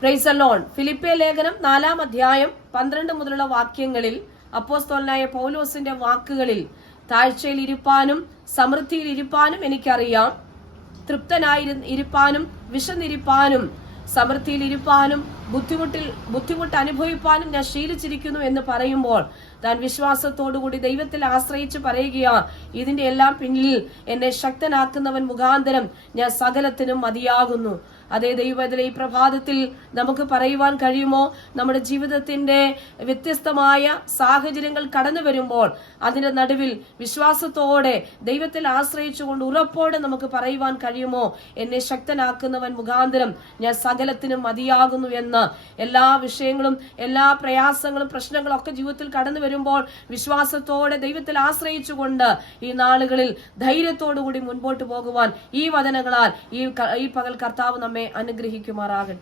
Praise the Lord. ഫിലിപ്പിയ ലേഖനം 4-ാം അധ്യായം 12 മുതലുള്ള വാക്യങ്ങളിൽ അപ്പോസ്തലനായ പൗലോസിന്റെ വാക്കുകളിൽ താഴ്ചയിൽ ഇരുപ്പാനും സമൃദ്ധിയിൽ ഇരുപ്പാനും എനിക്കറിയാം, തൃപ്തനായിരിക്കാനും വിശന്നിരിപ്പാനും സമൃദ്ധിയിൽ ഇരുപ്പാനും ബുദ്ധിമുട്ട് അനുഭവിപ്പാനും ഞാൻ ശീലിച്ചിരിക്കുന്നു എന്ന് പറയുമ്പോൾ താൻ വിശ്വാസത്തോടുകൂടി ദൈവത്തിൽ ആശ്രയിച്ച് പറയുകയാണ്, ഇതിന്റെ എല്ലാം പിന്നിൽ എന്നെ ശക്തനാക്കുന്നവൻ മുഖാന്തരം ഞാൻ സകലത്തിനും മതിയാകുന്നു. അതേ ദൈവത്തിലെ ഈ പ്രഭാതത്തിൽ നമുക്ക് പറയുവാൻ കഴിയുമോ? നമ്മുടെ ജീവിതത്തിന്റെ വ്യത്യസ്തമായ സാഹചര്യങ്ങൾ കടന്നു വരുമ്പോൾ അതിന്റെ നടുവിൽ വിശ്വാസത്തോടെ ദൈവത്തിൽ ആശ്രയിച്ചുകൊണ്ട് ഉറപ്പോടെ നമുക്ക് പറയുവാൻ കഴിയുമോ? എന്നെ ശക്തനാക്കുന്നവൻ മുഖാന്തരം ഞാൻ സകലത്തിനും മതിയാകുന്നു എന്ന്. എല്ലാ വിഷയങ്ങളും എല്ലാ പ്രയാസങ്ങളും പ്രശ്നങ്ങളും ഒക്കെ ജീവിതത്തിൽ കടന്നു വരുമ്പോൾ വിശ്വാസത്തോടെ ദൈവത്തിൽ ആശ്രയിച്ചുകൊണ്ട് ഈ നാളുകളിൽ ധൈര്യത്തോടുകൂടി മുൻപോട്ട് പോകുവാൻ ഈ വചനങ്ങളാൽ ഈ പകൽ കർത്താവ് നമ്മെ അനുഗ്രഹിക്കുമാറാകട്ടെ.